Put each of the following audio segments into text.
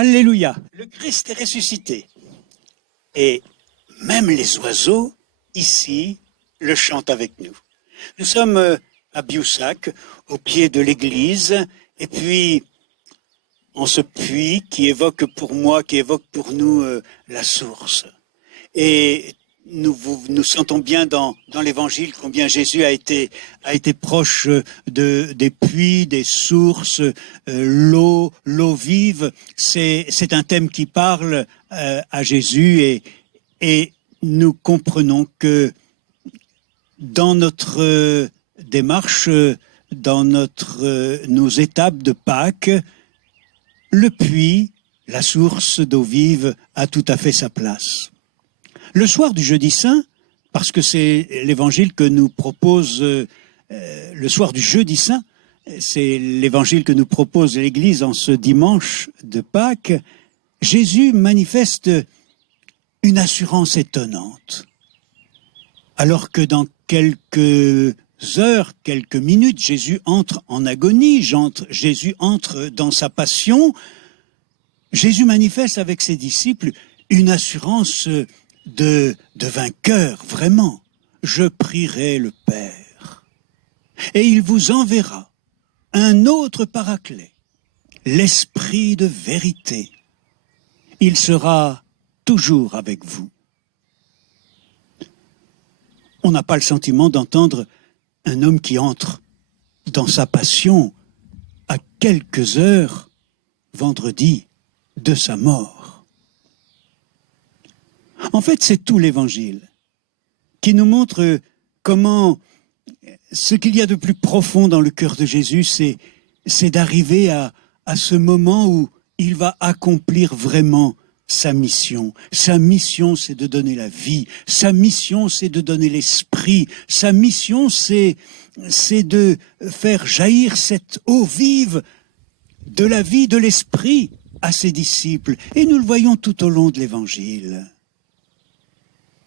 Alléluia, le Christ est ressuscité. Et même les oiseaux, ici, le chantent avec nous. Nous sommes à Biousac, au pied de l'église, et puis, en ce puits qui évoque pour moi, qui évoque pour nous la source. Et nous sentons bien dans l'évangile combien Jésus a été proche des puits, des sources, l'eau vive. C'est un thème qui parle à Jésus et nous comprenons que dans notre démarche, dans nos étapes de Pâques, le puits, la source d'eau vive, a tout à fait sa place. Le soir du Jeudi Saint, parce que c'est l'évangile que nous propose, le soir du Jeudi Saint, c'est l'évangile que nous propose l'Église en ce dimanche de Pâques, Jésus manifeste une assurance étonnante. Alors que dans quelques heures, quelques minutes, Jésus entre en agonie, Jésus entre dans sa passion, Jésus manifeste avec ses disciples une assurance de vainqueur, vraiment. Je prierai le Père, et il vous enverra un autre paraclet, l'Esprit de vérité. Il sera toujours avec vous. On n'a pas le sentiment d'entendre un homme qui entre dans sa passion à quelques heures, vendredi, de sa mort. En fait, c'est tout l'Évangile qui nous montre comment ce qu'il y a de plus profond dans le cœur de Jésus, c'est d'arriver à ce moment où il va accomplir vraiment sa mission. Sa mission, c'est de donner la vie. Sa mission, c'est de donner l'esprit. Sa mission, c'est de faire jaillir cette eau vive de la vie, de l'esprit à ses disciples. Et nous le voyons tout au long de l'Évangile.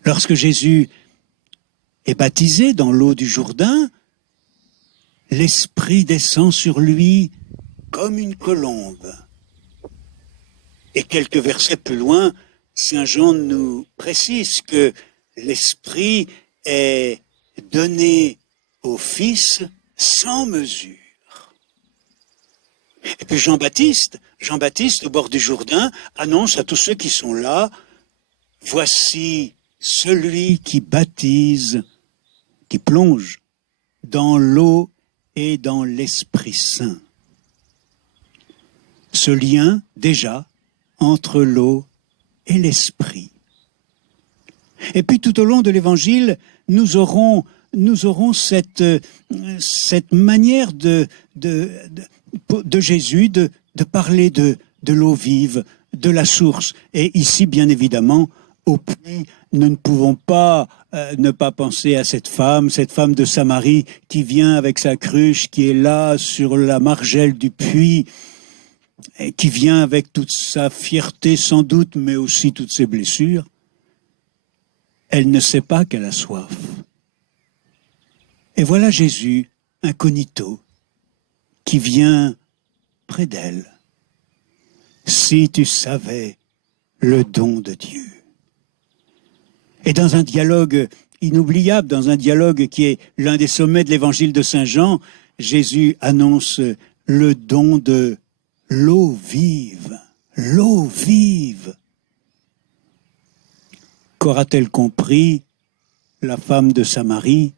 Lorsque Jésus est baptisé dans l'eau du Jourdain, l'Esprit descend sur lui comme une colombe. Et quelques versets plus loin, Saint Jean nous précise que l'Esprit est donné au Fils sans mesure. Et puis Jean-Baptiste, au bord du Jourdain, annonce à tous ceux qui sont là, « Voici celui qui baptise, qui plonge dans l'eau et dans l'Esprit Saint. » Ce lien, déjà, entre l'eau et l'esprit. Et puis tout au long de l'Évangile, nous aurons cette manière de Jésus de parler de l'eau vive, de la source. Et ici, bien évidemment, au puits, nous ne pouvons pas ne pas penser à cette femme de Samarie qui vient avec sa cruche, qui est là sur la margelle du puits, et qui vient avec toute sa fierté sans doute, mais aussi toutes ses blessures. Elle ne sait pas qu'elle a soif. Et voilà Jésus, incognito, qui vient près d'elle. Si tu savais le don de Dieu. Et dans un dialogue inoubliable, dans un dialogue qui est l'un des sommets de l'évangile de Saint Jean, Jésus annonce le don de l'eau vive, l'eau vive. Qu'aura-t-elle compris, la femme de Samarie?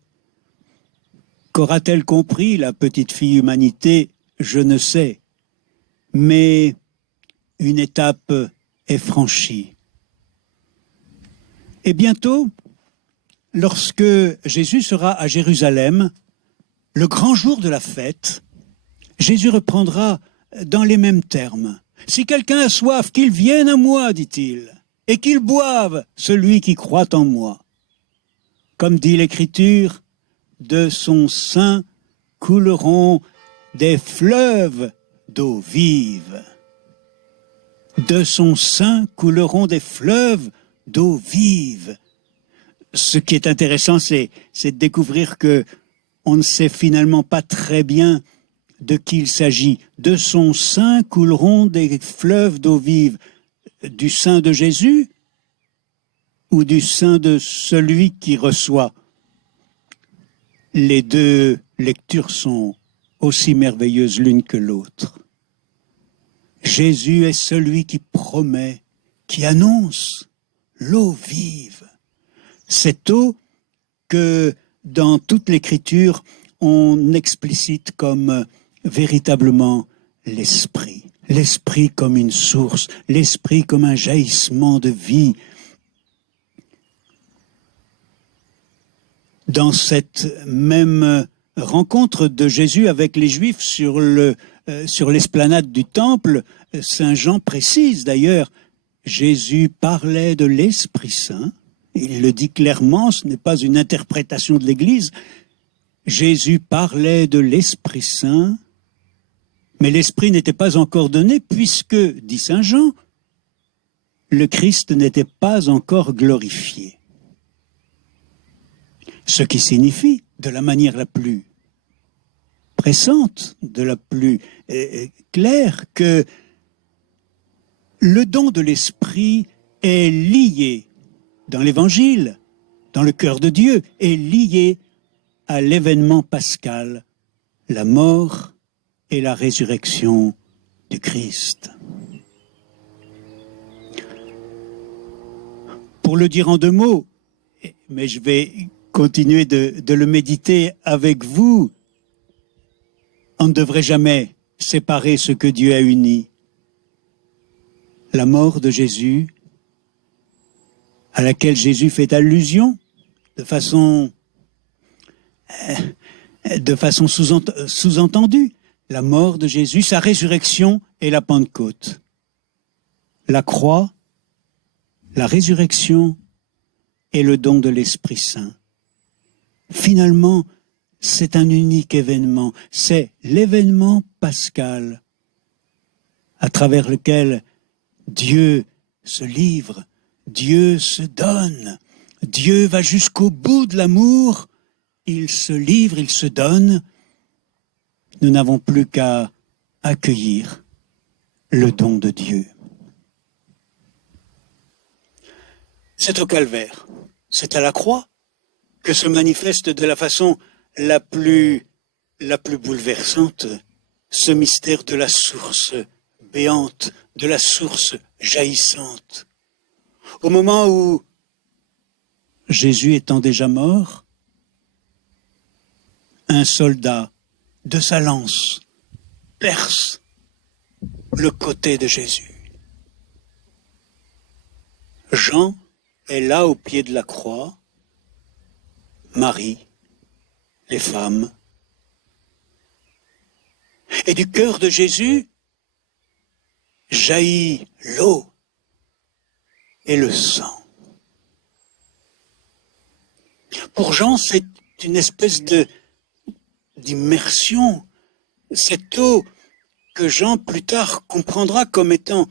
Qu'aura-t-elle compris, la petite fille humanité? Je ne sais. Mais une étape est franchie. Et bientôt, lorsque Jésus sera à Jérusalem, le grand jour de la fête, Jésus reprendra dans les mêmes termes. « Si quelqu'un a soif, qu'il vienne à moi, dit-il, et qu'il boive, celui qui croit en moi. Comme dit l'Écriture, de son sein couleront des fleuves d'eau vive. De son sein couleront des fleuves d'eau vive. » Ce qui est intéressant, c'est de découvrir que on ne sait finalement pas très bien de qui il s'agit. De son sein couleront des fleuves d'eau vive. Du sein de Jésus ou du sein de celui qui reçoit? Les deux lectures sont aussi merveilleuses l'une que l'autre. Jésus est celui qui promet, qui annonce l'eau vive. Cette eau que dans toute l'Écriture, on explicite comme véritablement l'Esprit. L'Esprit comme une source, l'Esprit comme un jaillissement de vie. Dans cette même rencontre de Jésus avec les Juifs sur l'esplanade du Temple, Saint Jean précise d'ailleurs, Jésus parlait de l'Esprit Saint. Il le dit clairement, ce n'est pas une interprétation de l'Église. Jésus parlait de l'Esprit Saint, mais l'Esprit n'était pas encore donné puisque, dit Saint Jean, le Christ n'était pas encore glorifié. Ce qui signifie, de la manière la plus pressante, de la plus claire, que le don de l'Esprit est lié dans l'Évangile, dans le cœur de Dieu, est lié à l'événement pascal, la mort et la résurrection du Christ. Pour le dire en deux mots, mais je vais continuer de le méditer avec vous, on ne devrait jamais séparer ce que Dieu a uni. La mort de Jésus, à laquelle Jésus fait allusion de façon sous-entendue, la mort de Jésus, sa résurrection et la Pentecôte. La croix, la résurrection et le don de l'Esprit Saint. Finalement, c'est un unique événement, c'est l'événement pascal à travers lequel Dieu se livre, Dieu se donne, Dieu va jusqu'au bout de l'amour, il se livre, il se donne. Nous n'avons plus qu'à accueillir le don de Dieu. C'est au calvaire, c'est à la croix que se manifeste de la façon la plus bouleversante ce mystère de la source béante, de la source jaillissante. Au moment où Jésus étant déjà mort, un soldat de sa lance perce le côté de Jésus. Jean est là au pied de la croix, Marie, les femmes. Et du cœur de Jésus jaillit l'eau et le sang. Pour Jean, c'est une espèce d'immersion. Cette eau que Jean plus tard comprendra comme étant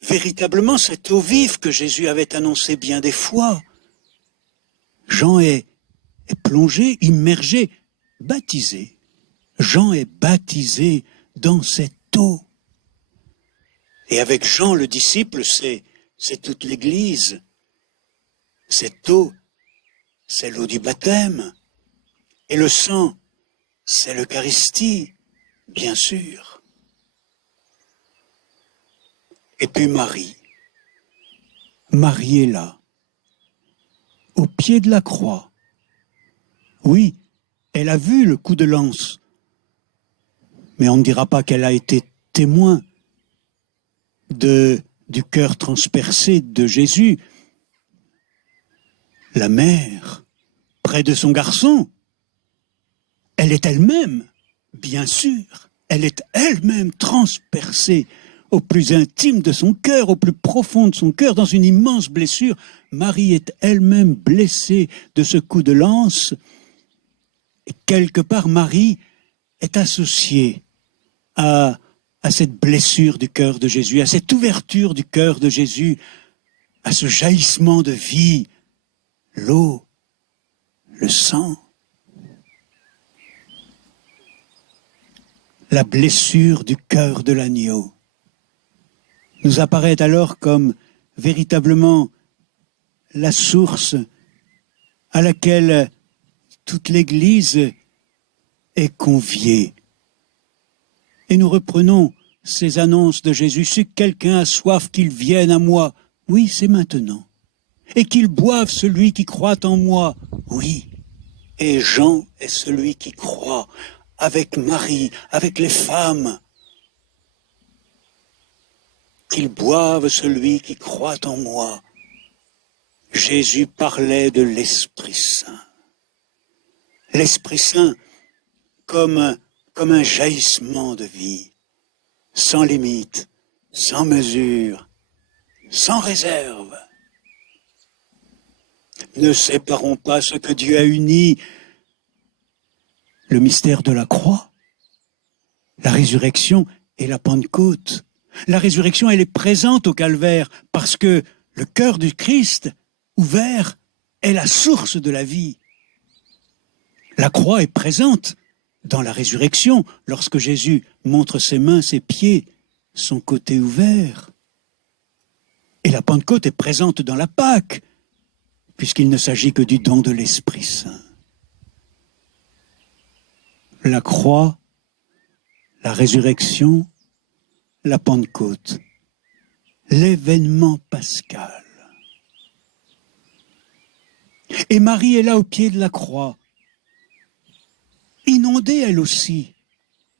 véritablement cette eau vive que Jésus avait annoncée bien des fois. Jean est plongé, immergé, baptisé. Jean est baptisé dans cette eau. Et avec Jean, le disciple, c'est toute l'Église. Cette eau, c'est l'eau du baptême. Et le sang, c'est l'Eucharistie, bien sûr. Et puis Marie. Marie est là, au pied de la croix. Oui, elle a vu le coup de lance, mais on ne dira pas qu'elle a été témoin du cœur transpercé de Jésus. La mère, près de son garçon, elle est elle-même, bien sûr, elle est elle-même transpercée au plus intime de son cœur, au plus profond de son cœur, dans une immense blessure. Marie est elle-même blessée de ce coup de lance. Et quelque part, Marie est associée à cette blessure du cœur de Jésus, à cette ouverture du cœur de Jésus, à ce jaillissement de vie, l'eau, le sang. la blessure du cœur de l'agneau, nous apparaît alors comme véritablement la source à laquelle toute l'Église est conviée. Et nous reprenons ces annonces de Jésus. Si quelqu'un a soif, qu'il vienne à moi. Oui, c'est maintenant. Et qu'il boive celui qui croit en moi. Oui. Et Jean est celui qui croit, avec Marie, avec les femmes. Qu'il boive celui qui croit en moi. Jésus parlait de l'Esprit Saint. L'Esprit Saint comme un jaillissement de vie, sans limite, sans mesure, sans réserve. Ne séparons pas ce que Dieu a uni, le mystère de la croix, la résurrection et la Pentecôte. La résurrection, elle est présente au calvaire parce que le cœur du Christ, ouvert, est la source de la vie. La croix est présente dans la résurrection, lorsque Jésus montre ses mains, ses pieds, son côté ouvert. Et la Pentecôte est présente dans la Pâque, puisqu'il ne s'agit que du don de l'Esprit Saint. La croix, la résurrection, la Pentecôte, l'événement pascal. Et Marie est là au pied de la croix, inondée elle aussi,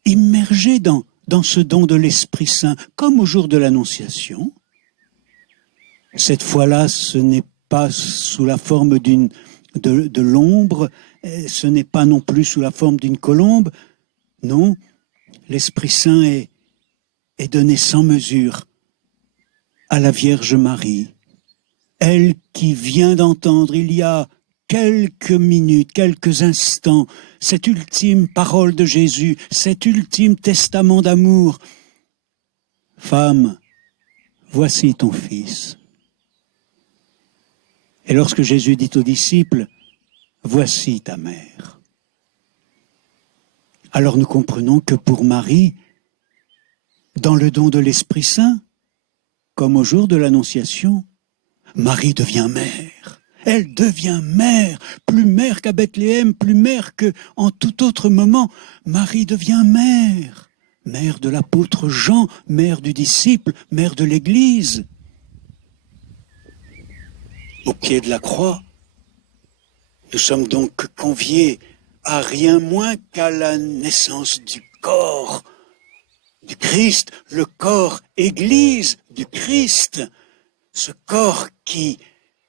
immergée dans ce don de l'Esprit Saint, comme au jour de l'Annonciation. Cette fois-là, ce n'est pas sous la forme de l'ombre, ce n'est pas non plus sous la forme d'une colombe. Non, l'Esprit Saint est donné sans mesure à la Vierge Marie. Elle qui vient d'entendre il y a quelques minutes, quelques instants, cette ultime parole de Jésus, cet ultime testament d'amour. Femme, voici ton fils. Et lorsque Jésus dit aux disciples, voici ta mère. Alors nous comprenons que pour Marie, dans le don de l'Esprit Saint, comme au jour de l'Annonciation, Marie devient mère. Elle devient mère, plus mère qu'à Bethléem, plus mère qu'en tout autre moment. Marie devient mère, mère de l'apôtre Jean, mère du disciple, mère de l'Église. Au pied de la croix, nous sommes donc conviés à rien moins qu'à la naissance du corps du Christ, le corps Église du Christ, ce corps qui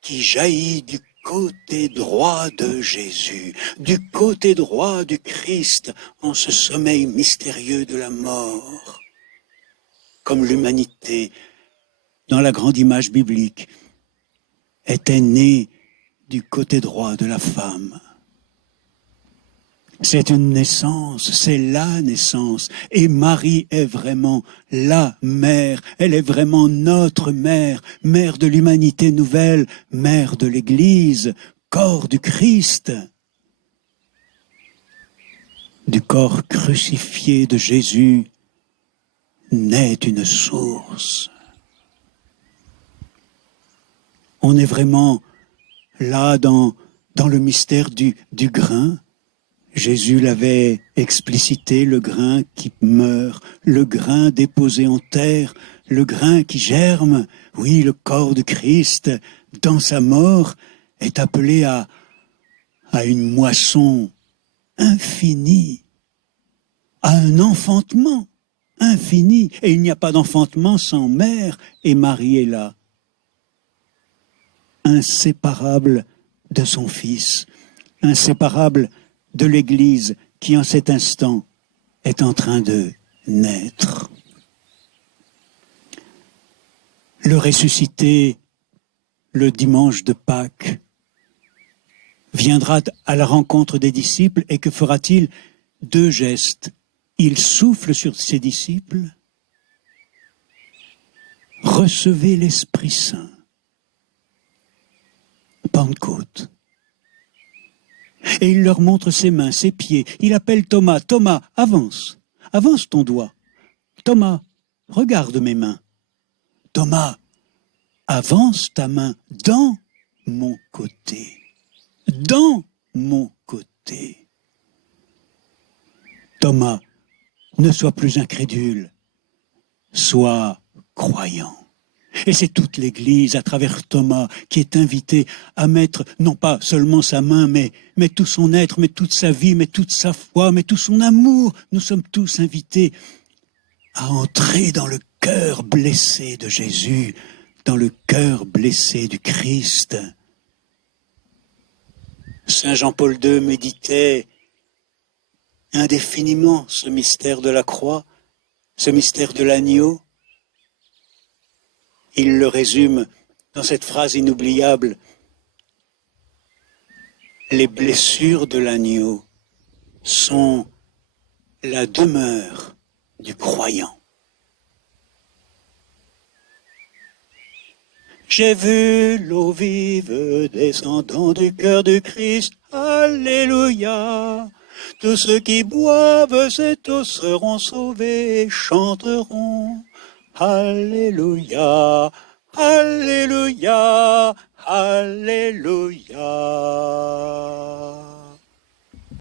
jaillit du côté droit de Jésus, du côté droit du Christ, en ce sommeil mystérieux de la mort. Comme l'humanité, dans la grande image biblique, était née du côté droit de la femme. C'est une naissance, c'est la naissance. Et Marie est vraiment la mère. Elle est vraiment notre mère, mère de l'humanité nouvelle, mère de l'Église, corps du Christ. Du corps crucifié de Jésus naît une source. On est vraiment là dans le mystère du grain. Jésus l'avait explicité, le grain qui meurt, le grain déposé en terre, le grain qui germe. Oui, le corps de Christ, dans sa mort, est appelé à une moisson infinie, à un enfantement infini. Et il n'y a pas d'enfantement sans mère, et Marie est là, inséparable de son Fils, inséparable de l'Église qui, en cet instant, est en train de naître. Le ressuscité, le dimanche de Pâques, viendra à la rencontre des disciples et que fera-t-il? 2 gestes. Il souffle sur ses disciples. Recevez l'Esprit Saint. Pentecôte. Et il leur montre ses mains, ses pieds. Il appelle Thomas. Thomas, avance. avance ton doigt. Thomas, regarde mes mains. Thomas, avance ta main dans mon côté. Dans mon côté. Thomas, ne sois plus incrédule, sois croyant. Et c'est toute l'Église, à travers Thomas, qui est invitée à mettre, non pas seulement sa main, mais tout son être, mais toute sa vie, mais toute sa foi, mais tout son amour. Nous sommes tous invités à entrer dans le cœur blessé de Jésus, dans le cœur blessé du Christ. Saint Jean-Paul II méditait indéfiniment ce mystère de la croix, ce mystère de l'agneau. Il le résume dans cette phrase inoubliable. Les blessures de l'agneau sont la demeure du croyant. J'ai vu l'eau vive descendant du cœur du Christ. Alléluia. Tous ceux qui boivent cette eau seront sauvés et chanteront. Alléluia, Alléluia, Alléluia.